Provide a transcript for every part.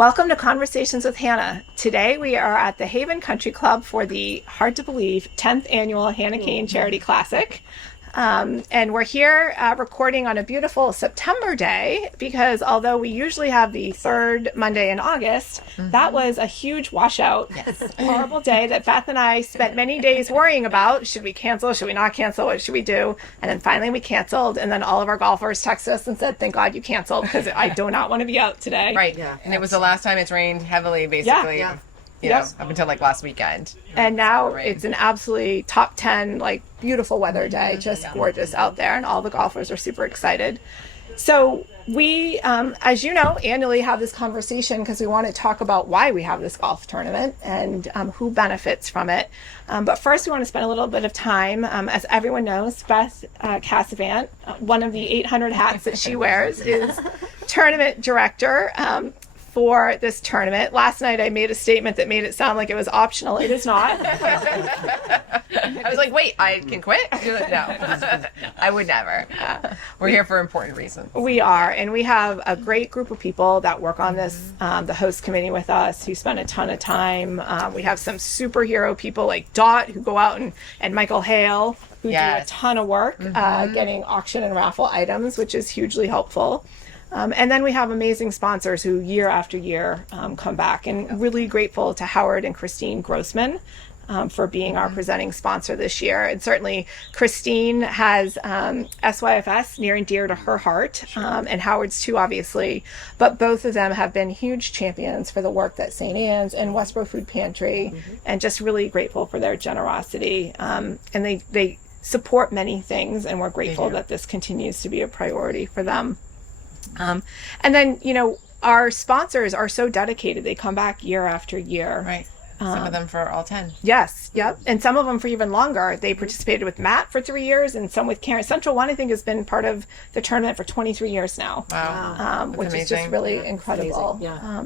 Welcome to Conversations with Hannah. Today we are at the Haven Country Club for the, hard to believe, 10th annual Hannah Kane Charity Classic. And we're here recording on a beautiful September day because although we usually have the third Monday in August, that was a huge washout. Yes. A horrible day that Beth and I spent many days worrying about. Should we cancel? Should we not cancel? What should we do? And then finally we canceled. And then all of our golfers texted us and said, thank God you canceled because I do not want to be out today. Right. Yeah. And it was the last time it's rained heavily, basically. Yeah. You know, up until like last weekend. And now it's an absolutely top 10, like beautiful weather day, just gorgeous out there. And all the golfers are super excited. So we, as you know, annually have this conversation because we want to talk about why we have this golf tournament and who benefits from it. But first we want to spend a little bit of time. As everyone knows, Beth Casavant, one of the 800 hats that she wears, is tournament director for this tournament. Last night I made a statement that made it sound like it was optional. It is not. I was like, wait, I can quit? No, I would never. We're here for important reasons. We are, and we have a great group of people that work on this, the host committee with us, who spend a ton of time. We have some superhero people like Dot, who go out, and Michael Hale, who do a ton of work getting auction and raffle items, which is hugely helpful. And then we have amazing sponsors who year after year come back, and really grateful to Howard and Christine Grossman for being our presenting sponsor this year. And certainly Christine has SYFS near and dear to her heart, and Howard's too, obviously. But both of them have been huge champions for the work that St. Anne's and Westborough Food Pantry, and just really grateful for their generosity. And they support many things, and we're grateful that this continues to be a priority for them. And then, you know, our sponsors are so dedicated. They come back year after year. Right. Some of them for all 10. Yes. Yep. And some of them for even longer. They participated with Matt for 3 years, and some with Karen. Central One, I think, has been part of the tournament for 23 years now. Wow. Which amazing. is just really incredible. Yeah.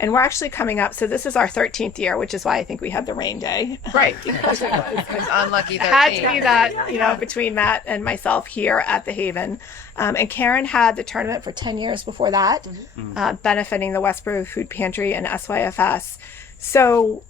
And we're actually coming up. So this is our 13th year, which is why I think we had the rain day. Right. Because it was unlucky 13. Had to be that, you know, between Matt and myself here at the Haven. And Karen had the tournament for 10 years before that, benefiting the Westborough Food Pantry and SYFS. So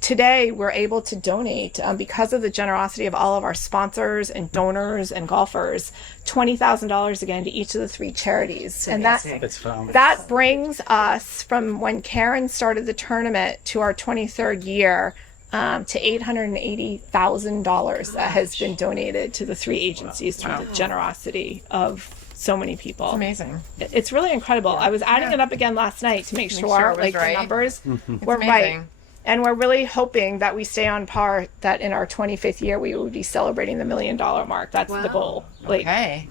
today we're able to donate, because of the generosity of all of our sponsors and donors and golfers, $20,000 again to each of the three charities. And that brings us from when Karen started the tournament to our 23rd year to $880,000 that has been donated to the three agencies through the generosity of so many people. It's amazing. It's really incredible. I was adding it up again last night to make sure it was the right. numbers were amazing. right. And we're really hoping that we stay on par, that in our 25th year we will be celebrating the $1 million mark. That's the goal. Okay.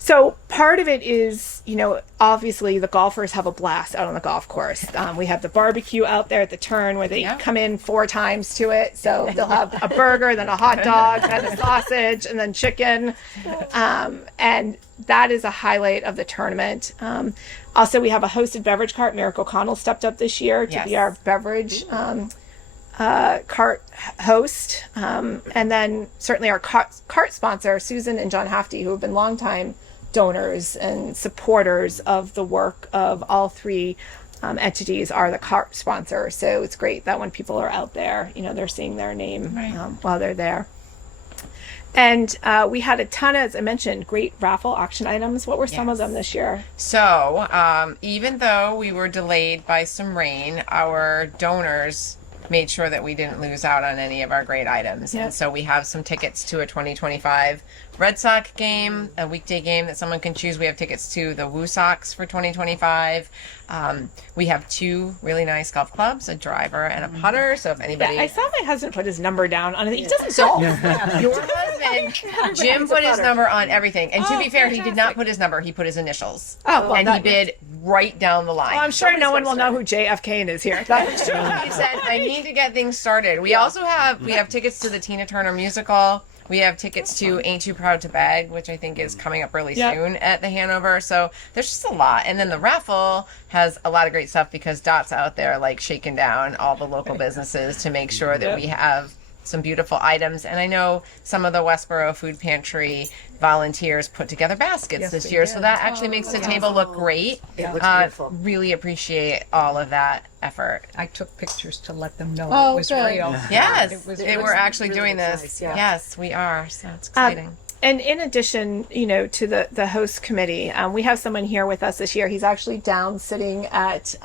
So part of it is, you know, obviously the golfers have a blast out on the golf course. We have the barbecue out there at the turn where they come in 4 times to it. So they'll have a burger, then a hot dog, then a sausage, and then chicken. And that is a highlight of the tournament. Also, we have a hosted beverage cart. Miracle Connell stepped up this year to be our beverage cart host. And then certainly our cart sponsor, Susan and John Hafty, who have been longtime donors and supporters of the work of all three entities, are the cart sponsor. So it's great that when people are out there, you know, they're seeing their name while they're there. And we had a ton, as I mentioned, great raffle auction items. What were some of them this year? So even though we were delayed by some rain, our donors made sure that we didn't lose out on any of our great items. And so we have some tickets to a 2025 Red Sox game, a weekday game that someone can choose. We have tickets to the Woo Sox for 2025. We have 2 really nice golf clubs, a driver and a putter. So if anybody... I saw my husband put his number down on it. He doesn't golf. Your husband, Jim, put his number on everything. And to be fair, he did not put his number. He put his initials. Oh, well, and he bid right down the line. Well, I'm sure no one will know who JF Kane is here. That's true. He said, I need to get things started. We also have tickets to the Tina Turner musical. We have tickets to Ain't Too Proud to Beg, which I think is coming up really soon at the Hanover. So there's just a lot. And then the raffle has a lot of great stuff because Dot's out there like shaking down all the local businesses to make sure that we have some beautiful items. And I know some of the Westborough Food Pantry volunteers put together baskets this year, so that actually makes the table look great. It looks beautiful. Really appreciate all of that effort. I took pictures to let them know Oh, it was good. real. Yes, It was we're actually really doing looks this. nice, yeah. Yes, we are. So it's exciting. And in addition, to the host committee, we have someone here with us this year. He's actually down sitting at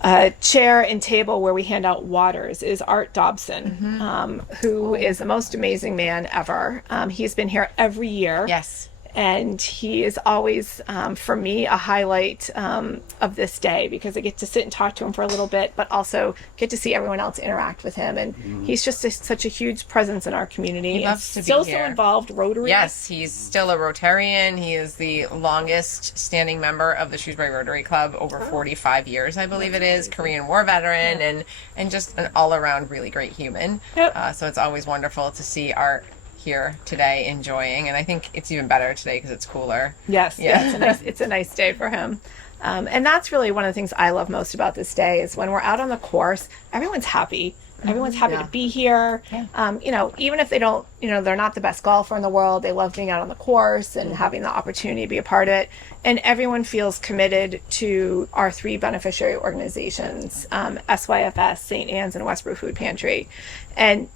a chair and table where we hand out waters, is Art Dobson, who is the most amazing man ever. He's been here every year. Yes. And he is always, for me, a highlight of this day, because I get to sit and talk to him for a little bit, but also get to see everyone else interact with him. And he's just such a huge presence in our community. He loves to be still here. so involved, Rotary. Yes, he's still a Rotarian. He is the longest standing member of the Shrewsbury Rotary Club, over 45 years, I believe it is. Korean War veteran, and just an all-around really great human. Yep. So it's always wonderful to see Art here today enjoying, and I think it's even better today because it's cooler. Yes, Yeah. yeah, it's a nice day for him. And that's really one of the things I love most about this day is when we're out on the course, everyone's happy. Everyone's happy to be here. Yeah. Even if they don't, they're not the best golfer in the world, they love being out on the course and having the opportunity to be a part of it. And everyone feels committed to our three beneficiary organizations, SYFS, St. Anne's, and Westborough Food Pantry. And,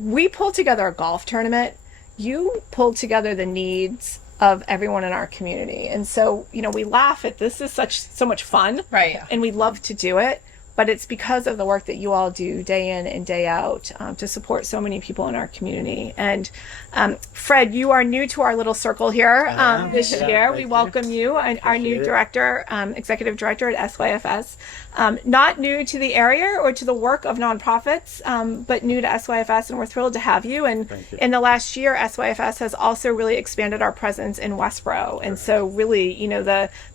we pulled together a golf tournament. You pulled together the needs of everyone in our community. And so, we laugh at this is so much fun. Right. And we love to do it. But it's because of the work that you all do day in and day out to support so many people in our community. And Fred, you are new to our little circle here this year. We welcome you, our new director, executive director at SYFS. Not new to the area or to the work of nonprofits, but new to SYFS, and we're thrilled to have you. And in the last year, SYFS has also really expanded our presence in Westborough. And so really,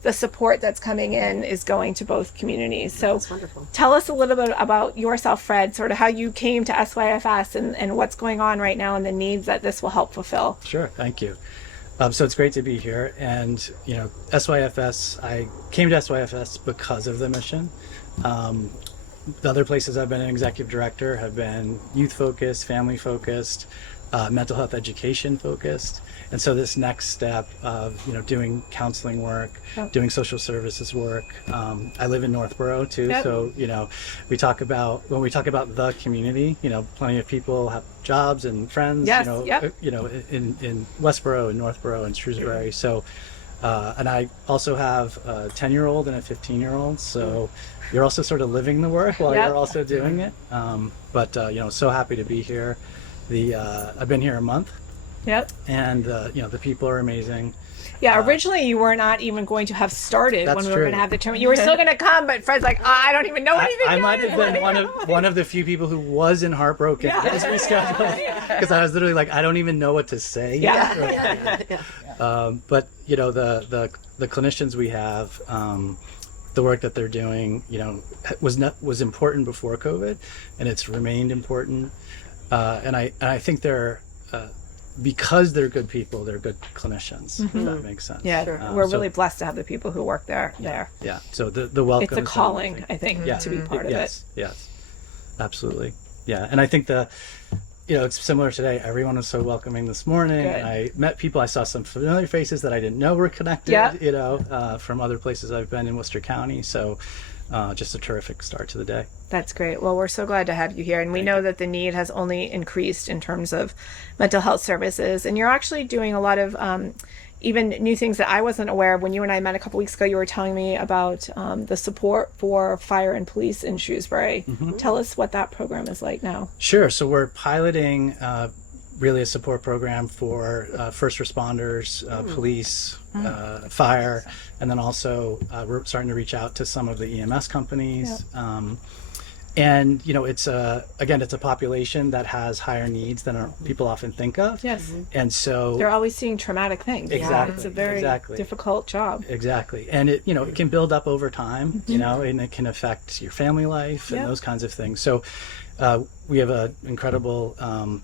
the support that's coming in is going to both communities. So That's wonderful. tell us a little bit about yourself, Fred, sort of how you came to SYFS and what's going on right now and the needs that this will help fulfill. Sure, thank you. So it's great to be here. And, SYFS, I came to SYFS because of the mission. The other places I've been an executive director have been youth focused, family focused, mental health education focused. And so this next step of, doing counseling work, doing social services work. I live in Northborough too. Yep. So, when we talk about the community, plenty of people have jobs and friends, Yes, in Westborough and Northborough and Shrewsbury. So, and I also have a 10-year-old and a 15-year-old. So you're also sort of living the work while Yep. you're also doing it. But so happy to be here. I've been here a month. Yep. And the people are amazing. Yeah, originally you were not even going to have started That's when we were true. going to have the tournament. You were still going to come, but Fred's like, I don't even know anything. I yet. might have been one of the few people who wasn't heartbroken as we scheduled, because I was literally like, I don't even know what to say. Yeah. But the clinicians we have, the work that they're doing, was important before COVID, and it's remained important. And I think they're because they're good people, they're good clinicians. If that makes sense. Yeah, Sure. we're So- really blessed to have the people who work there. Yeah. So the welcome. It's a calling, I think, Yeah. to be part of it. Yes, absolutely. Yeah, and I think it's similar today. Everyone was so welcoming this morning. Good. I met people. I saw some familiar faces that I didn't know were connected. Yeah. From other places I've been in Worcester County. So, just a terrific start to the day. That's great. Well, we're so glad to have you here. And we know that the need has only increased in terms of mental health services. And you're actually doing a lot of even new things that I wasn't aware of. When you and I met a couple weeks ago, you were telling me about the support for fire and police in Shrewsbury. Tell us what that program is like now. Sure. So we're piloting really a support program for first responders, police, fire, and then also we're starting to reach out to some of the EMS companies. And it's a population that has higher needs than people often think of. Yes. And so They're always seeing traumatic things. Exactly. It's a very difficult job. Exactly. And it can build up over time, and it can affect your family life and those kinds of things. So we have an incredible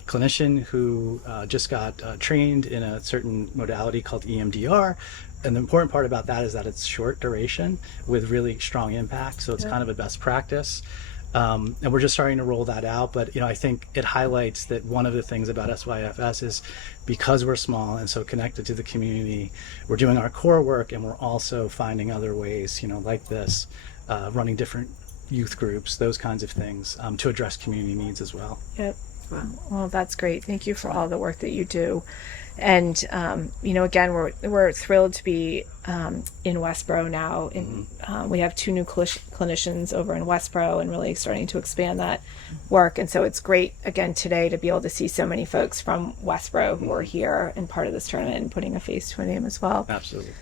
clinician who just got trained in a certain modality called EMDR. And the important part about that is that it's short duration with really strong impact. So it's kind of a best practice. And we're just starting to roll that out. But, I think it highlights that one of the things about SYFS is because we're small and so connected to the community, we're doing our core work and we're also finding other ways, like this, running different youth groups, those kinds of things, to address community needs as well. Yep. Well, that's great. Thank you for all the work that you do. And, again, we're thrilled to be in Westborough now. And we have 2 new clinicians over in Westborough and really starting to expand that work. And so it's great, again, today to be able to see so many folks from Westborough who are here and part of this tournament and putting a face to a name as well. Absolutely.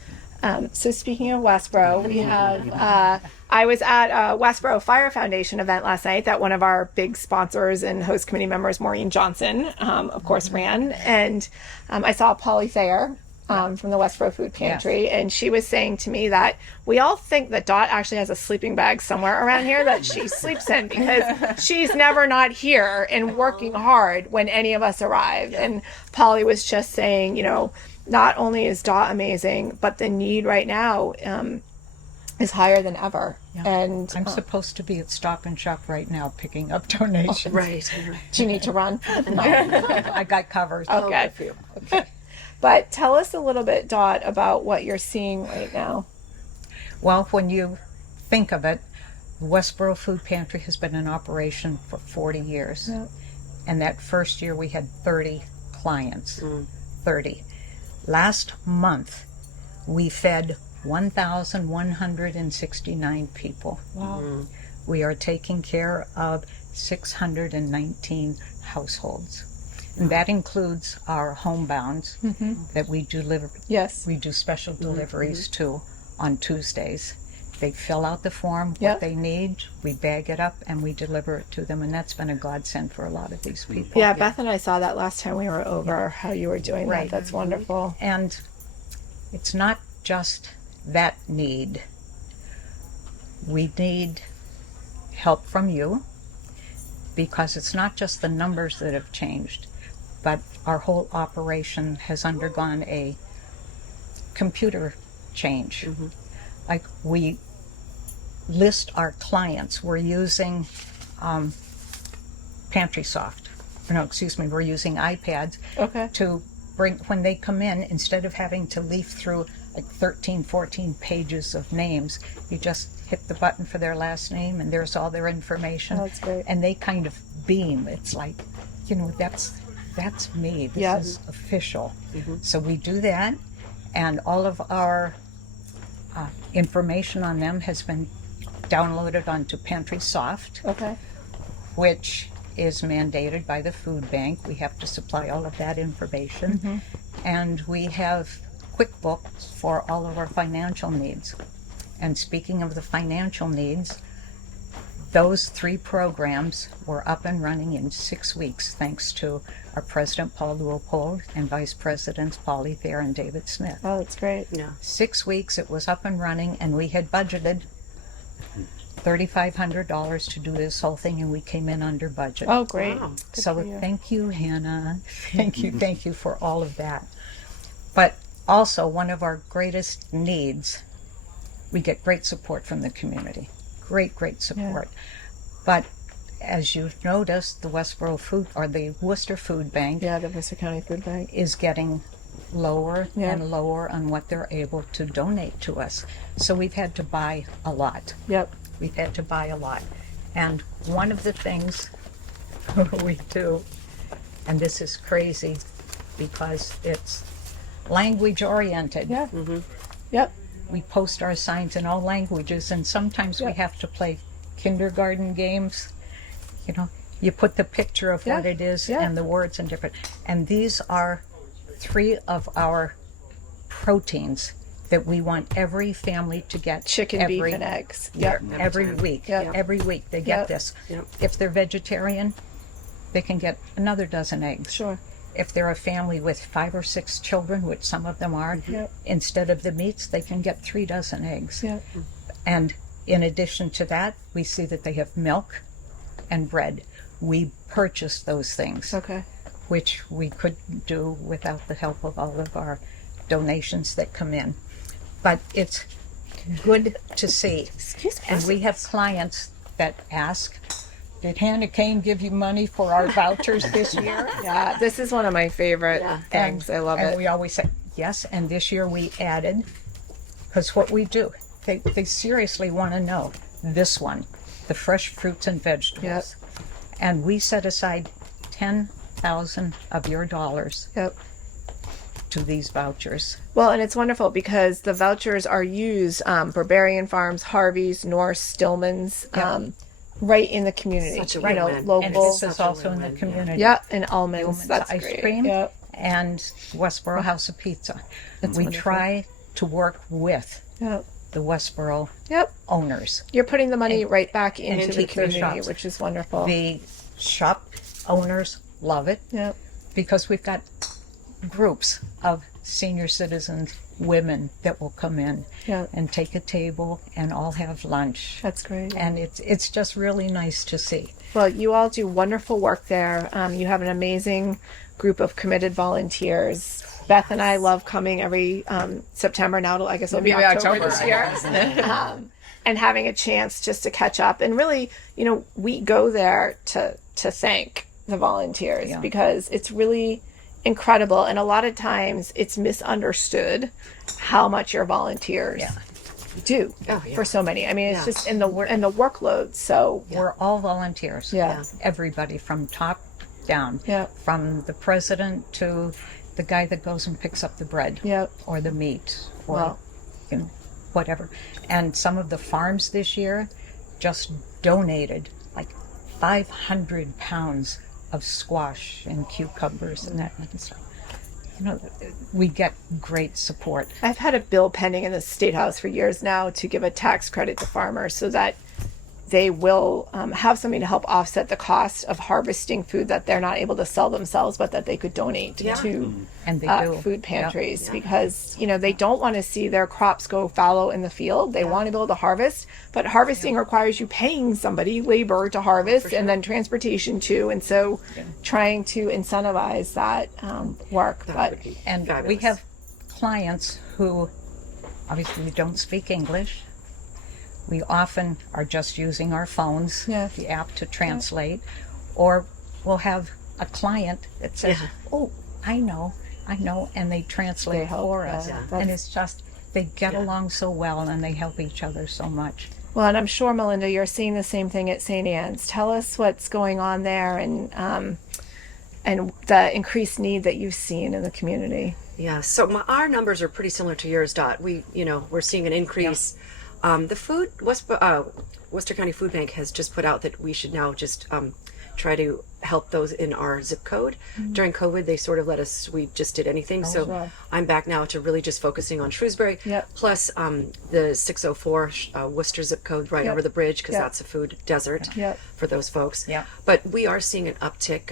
So speaking of Westborough, we have, I was at a Westborough Fire Foundation event last night that one of our big sponsors and host committee members, Maureen Johnson, of course, ran. And I saw Polly Thayer from the Westborough Food Pantry. Yes. And she was saying to me that we all think that Dot actually has a sleeping bag somewhere around here that she sleeps in because she's never not here and working hard when any of us arrive. And Polly was just saying, not only is Dot amazing, but the need right now is higher than ever. Yeah. And I'm supposed to be at Stop and Shop right now picking up donations. Oh, right. Do you need to run? No, I got covered. Okay. Okay. But tell us a little bit, Dot, about what you're seeing right now. Well, when you think of it, the Westborough Food Pantry has been in operation for 40 years. Yeah. And that first year we had 30 clients. 30. Last month, we fed 1,169 people. Wow. We are taking care of 619 households. And that includes our homebounds that we deliver. Yes. We do special deliveries to on Tuesdays. They fill out the form, what they need, we bag it up, and we deliver it to them. And that's been a godsend for a lot of these people. Yeah, Beth and I saw that last time we were over, how you were doing that. That's wonderful. And it's not just that need. We need help from you, because it's not just the numbers that have changed, but our whole operation has undergone a computer change. Like, we list our clients. We're using Pantry Soft. We're using iPads to bring, when they come in, instead of having to leaf through like 13, 14 pages of names, you just hit the button for their last name and there's all their information. Oh, that's great. And they kind of beam. It's like, that's me. This is official. So we do that, and all of our information on them has been downloaded onto Pantry Soft, which is mandated by the food bank. We have to supply all of that information. And we have QuickBooks for all of our financial needs. And speaking of the financial needs, those 3 programs were up and running in 6 weeks, thanks to our President, Paul Leopold, and Vice Presidents, Polly Thayer and David Smith. Oh, that's great. Yeah. 6 weeks, it was up and running, and we had budgeted $3,500 to do this whole thing, and we came in under budget. Oh, great. Wow. So thank you, Hannah. Thank you for all of that. But also, one of our greatest needs, we get great support from the community. Great support. But as you've noticed, the Westborough Food, or the Worcester Food Bank, the Worcester County Food Bank, is getting lower and lower on what they're able to donate to us. So we've had to buy a lot. We've had to buy a lot. And one of the things we do, and this is crazy because it's language oriented. We post our signs in all languages, and sometimes we have to play kindergarten games. You put the picture of what it is and the words in different. And these are 3 of our proteins that we want every family to get. Chicken, beef, and eggs. Every week. Every week they get this. If they're vegetarian, they can get another dozen eggs. Sure. If they're a family with 5 or 6 children, which some of them are, instead of the meats, they can get 3 dozen eggs. And in addition to that, we see that they have milk and bread. We purchase those things, which we couldn't do without the help of all of our donations that come in. But it's good to see. Excuse me. And we have clients that ask, did Hannah Kane give you money for our vouchers this year? Yeah, this is one of my favorite things. I love and it. we always say, yes, and this year we added, because what we do, they seriously want to know this one, the fresh fruits and vegetables. Yep. And we set aside 10,000 of your dollars Yep. to these vouchers. Well, and it's wonderful because the vouchers are used Barbarian Farms, Harvey's, Norse, Stillman's, right in the community. Such a you know, win-win. And local. this is also in the community. Yeah, and almonds. Almonds That's ice great. cream Yep. and Westborough House of Pizza. We wonderful. try to work with Yep. the Westborough Yep. owners. You're putting the money right back into into the the community, shops. which is wonderful. The shop owners love it Yep. because we've got groups of senior citizens, women that will come in Yeah. and take a table and all have lunch. That's great. And it's just really nice to see. Well, you all do wonderful work there. You have an amazing group of committed volunteers. Beth and I love coming every September. Now, I guess it'll be Maybe October this October. year. And having a chance just to catch up. And really, you know, we go there to thank the volunteers because it's really incredible. And a lot of times it's misunderstood how much your volunteers do for so many. I mean, it's just in the workload. So We're all volunteers. Yeah. Everybody from top down. Yeah. From the president to the guy that goes and picks up the bread. Yep. Or the meat. Or Wow. you know, whatever. And some of the farms this year just donated like 500 pounds of squash and cucumbers and that kind of stuff. You know, we get great support. I've had a bill pending in the State House for years now to give a tax credit to farmers so that they will have something to help offset the cost of harvesting food that they're not able to sell themselves, but that they could donate to And they do. food pantries because, you know, they don't want to see their crops go fallow in the field. They want to be able to harvest, but harvesting requires you paying somebody labor to harvest and then transportation too. And so trying to incentivize that work. But And we Fabulous. have clients who obviously don't speak English. We often are just using our phones, the app to translate, or we'll have a client that says, "Oh, I know," and they translate They help, for us. yeah. And That's- it's just, they get along so well and they help each other so much. well, and I'm sure, Melinda, you're seeing the same thing at St. Anne's. Tell us what's going on there and the increased need that you've seen in the community. Yeah, so our numbers are pretty similar to yours, Dot. We're seeing an increase. The Worcester County Food Bank has just put out that we should now just try to help those in our zip code. During COVID, they sort of let us, we just did anything. So wow. I'm back now to really just focusing on Shrewsbury, Yep. plus the 604 Worcester zip code right Yep. over the bridge, because Yep. that's a food desert Yep. for those folks. Yep. But we are seeing an uptick,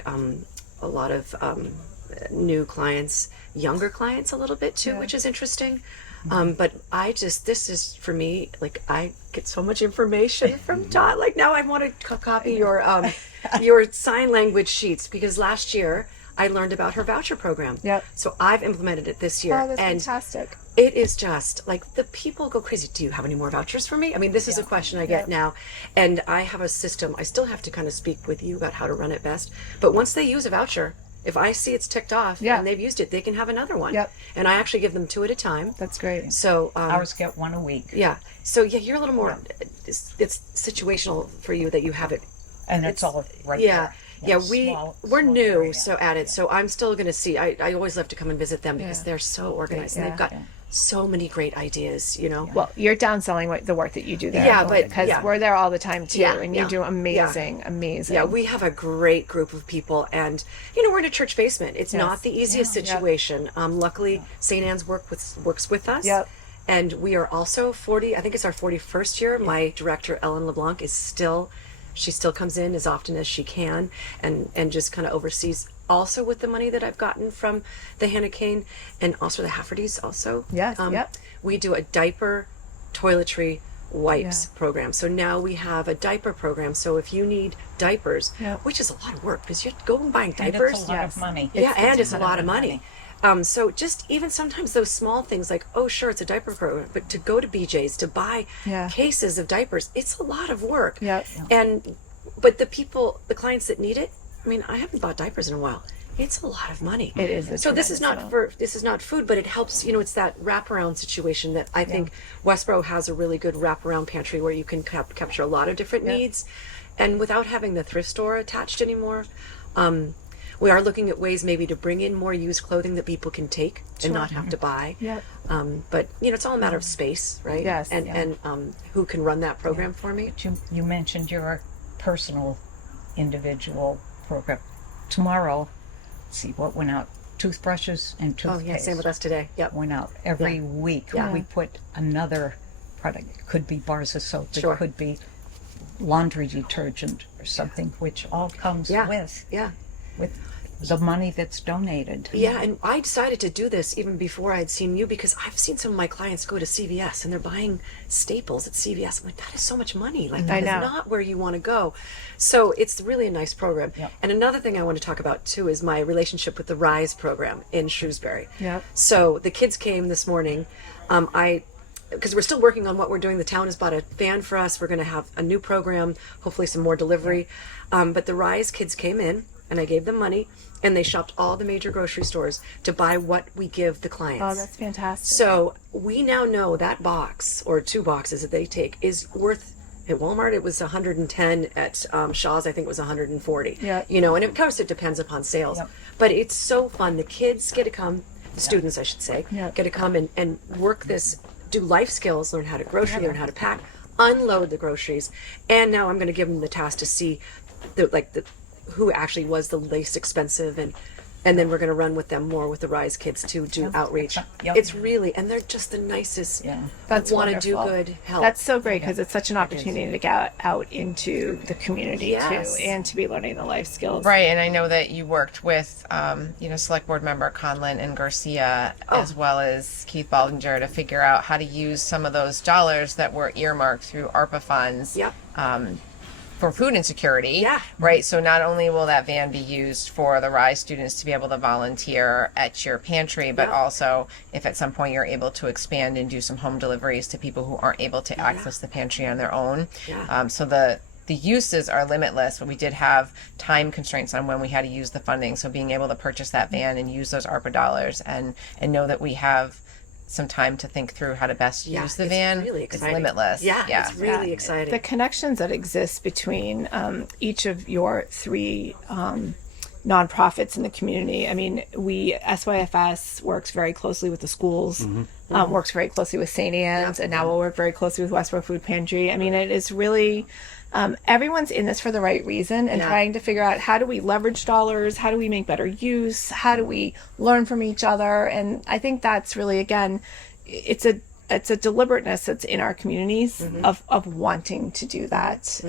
a lot of new clients, younger clients a little bit too, which is interesting. But this is for me, like, I get so much information from Dot. Like, now I want to copy your sign language sheets, because last year I learned about her voucher program. Yep. So I've implemented it this year. Oh, that's and fantastic. it is just like, the people go crazy. Do you have any more vouchers for me? I mean, this is a question I get now. And I have a system. I still have to kind of speak with you about how to run it best. But once they use a voucher, if I see it's ticked off and they've used it, they can have another one. Yep. And I actually give them 2 at a time. That's great. So Ours get 1 a week. yeah. So you're a little more. It's situational for you that you have it. And it's all right Yeah. there. Yeah, Small we're new, area. so at it. So I'm still going to see. I always love to come and visit them because they're so organized and they've got so many great ideas. Well, you're downselling the work that you do there. Yeah, but- because we're there all the time too, Yeah, and you yeah, do amazing. Yeah, we have a great group of people, and we're in a church basement. It's not the easiest situation. Luckily, St. Anne's works with us. Yep. And we are also 40. I think it's our 41st year. My director, Ellen LeBlanc, she still comes in as often as she can, and just kind of oversees. Also with the money that I've gotten from the Hannah Kane and also the Haffertys also. Yes, yep. We do a diaper, toiletry, wipes program. So now we have a diaper program. So if you need diapers, which is a lot of work because you're going buying And diapers. it's a lot of money. It's a lot of money. So just even sometimes those small things like, oh, sure, it's a diaper program, but to go to BJ's to buy cases of diapers, it's a lot of work. Yep. And but the clients that need it, I mean, I haven't bought diapers in a while. It's a lot of money. It is. So this is not food, but it helps, it's that wraparound situation that I think Westborough has a really good wraparound pantry where you can capture a lot of different needs, and without having the thrift store attached anymore. We are looking at ways maybe to bring in more used clothing that people can take and not have to buy. Yep. But it's all a matter of space, right? Yes. And who can run that program for me? You mentioned your personal individual program. Tomorrow, let's see what went out. Toothbrushes and toothpaste. Oh yeah, same with us today. Yep. Went out every week. Yeah. We put another product. It could be bars of soap. Sure. It could be laundry detergent or something, which all comes with the money that's donated. Yeah, and I decided to do this even before I'd seen you, because I've seen some of my clients go to CVS and they're buying staples at CVS. I'm like, that is so much money. Like, that is not where you want to go. So it's really a nice program. Yep. And another thing I want to talk about too is my relationship with the RISE program in Shrewsbury. Yep. So the kids came this morning. Because we're still working on what we're doing. The town has bought a van for us. We're going to have a new program, hopefully some more delivery. But the RISE kids came in and I gave them money, and they shopped all the major grocery stores to buy what we give the clients. Oh, that's fantastic. So we now know that box or 2 boxes that they take is worth, at Walmart it was 110, at Shaw's I think it was 140. Yeah. And of course it depends upon sales. Yep. But it's so fun. The kids get to come, the students I should say, Yeah. get to come and work this, do life skills, learn how to grocery, learn how to pack, unload the groceries. And now I'm going to give them the task to see who actually was the least expensive, and then we're going to run with them more with the RISE kids to do outreach. Yep. It's really, and they're just the nicest. Yeah. That's want to do wonderful. good help. That's so great, because it's such an opportunity to get out into the community Yes. too, and to be learning the life skills. Right, and I know that you worked with, Select Board Member Conlon and Garcia, as well as Keith Baldinger, to figure out how to use some of those dollars that were earmarked through ARPA funds. Yep. For food insecurity. Yeah. Right. So not only will that van be used for the RISE students to be able to volunteer at your pantry, but also if at some point you're able to expand and do some home deliveries to people who aren't able to access the pantry on their own. Yeah. So the uses are limitless, but we did have time constraints on when we had to use the funding. So being able to purchase that van and use those ARPA dollars and know that we have some time to think through how to best use the it's van really is exciting. limitless. Yeah, it's really exciting. The connections that exist between each of your 3 nonprofits in the community. I mean, SYFS works very closely with the schools, works very closely with St. Anne's, and now we'll work very closely with Westborough Food Pantry. I mean, it is really, everyone's in this for the right reason, and trying to figure out, how do we leverage dollars? How do we make better use? How do we learn from each other? And I think that's really, again, it's a deliberateness that's in our communities of wanting to do that.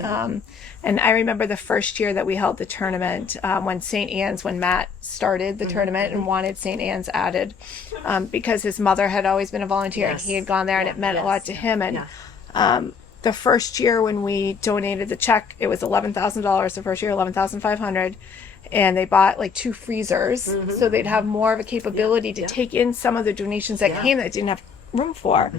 And I remember the first year that we held the tournament, when Matt started the tournament and wanted St. Anne's added, because his mother had always been a volunteer and he had gone there, and it meant a lot to him. And the first year when we donated the check, it was $11,000 the first year, $11,500. And they bought 2 freezers, so they'd have more of a capability to take in some of the donations that came that didn't have room for.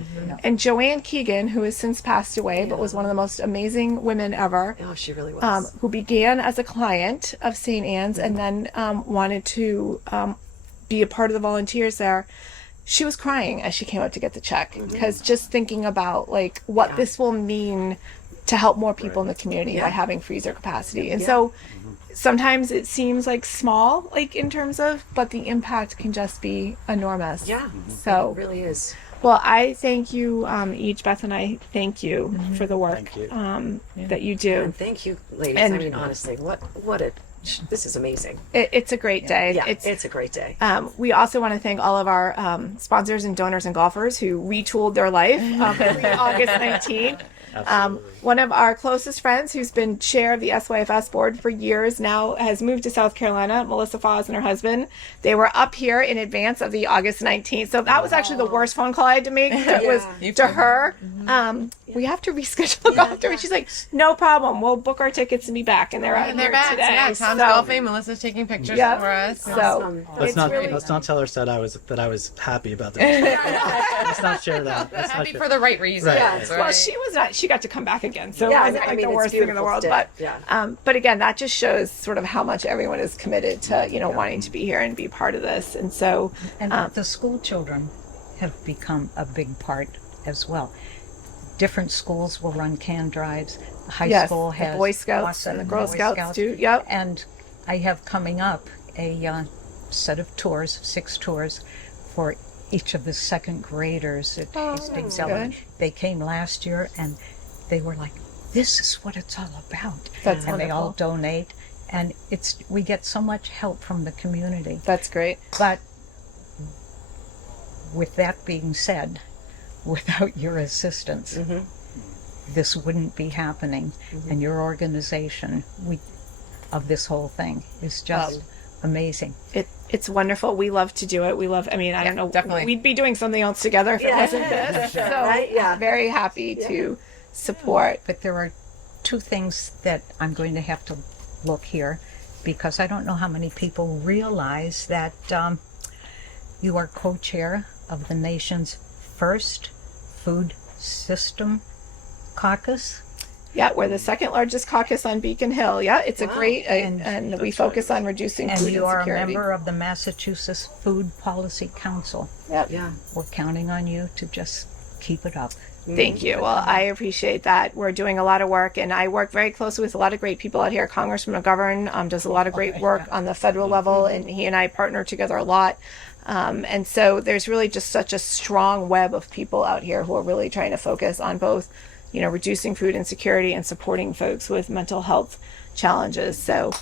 And Joanne Keegan, who has since passed away, but was one of the most amazing women ever, Oh, she really was. who began as a client of St. Anne's and then wanted to be a part of the volunteers there. She was crying as she came up to get the check, because just thinking about what this will mean to help more people in the community by having freezer capacity. And so sometimes it seems small, in terms of, but the impact can just be enormous. Yeah. So It really is. well, I thank you each. Beth and I thank you for the work Thank you. that you do. And thank you, ladies. And- I mean, honestly, this is amazing. It's a great day. Yeah, it's a great day. We also want to thank all of our sponsors and donors and golfers who retooled their life pre-August 19th. One of our closest friends, who's been chair of the SYFS board for years now, has moved to South Carolina, Melissa Foz and her husband. They were up here in advance of the August 19th. So that was actually the worst phone call I had to make. That was to her. we have to reschedule golf tournament. She's like, no problem. We'll book our tickets and be back. And they're out And here they're back. today. Yeah, Tom's golfing. Melissa's taking pictures Yeah. for us. So Let's it's not really let's not tell her that I was happy about the let's not share that. Let's Happy not for the right reasons. Right. Right. well, she was not. She got to come back again, so Yeah, it wasn't I like mean, the it's worst thing in the beautiful world. still. But again, that just shows sort of how much everyone is committed to wanting to be here and be part of this. And so, And the school children have become a big part as well. Different schools will run can drives. The high school the has Boy Scouts awesome and the Girl Boy Scouts too. Yep. And I have coming up a set of tours, 6 tours, for each of the second graders at Hastings Elementary. They came last year and they were like, "This is what it's all about." That's and they all wonderful. donate, and we get so much help from the community. That's great. But with that being said, without your assistance, this wouldn't be happening. And your organization of this whole thing is just amazing. It's wonderful. We love to do it. We love. I mean, I don't know. definitely. We'd be doing something else together if it wasn't this. So Right? Yeah. very happy to support. But there are 2 things that I'm going to have to look here, because I don't know how many people realize that you are co-chair of the nation's first food system caucus. Yeah, we're the second largest caucus on Beacon Hill. Yeah, it's a great, and we focus on reducing And food you are a insecurity. member of the Massachusetts Food Policy Council. Yep. Yeah. We're counting on you to just keep it up. Thank you. Well, I appreciate that. We're doing a lot of work, and I work very closely with a lot of great people out here. Congressman McGovern does a lot of great work on the federal level, and he and I partner together a lot. And so there's really just such a strong web of people out here who are really trying to focus on both, reducing food insecurity and supporting folks with mental health challenges. So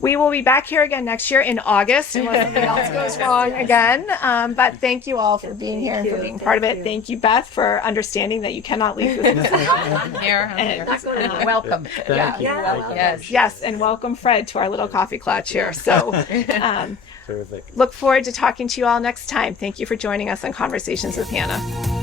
we will be back here again next year in August unless something else goes wrong again. But thank you all for being here and for being part of it. Thank you, Beth, for understanding that you cannot leave this position. I'm here. Welcome. Thank you. Yes, and welcome Fred to our little coffee clutch here. So Terrific. look forward to talking to you all next time. Thank you for joining us on Conversations with Hannah.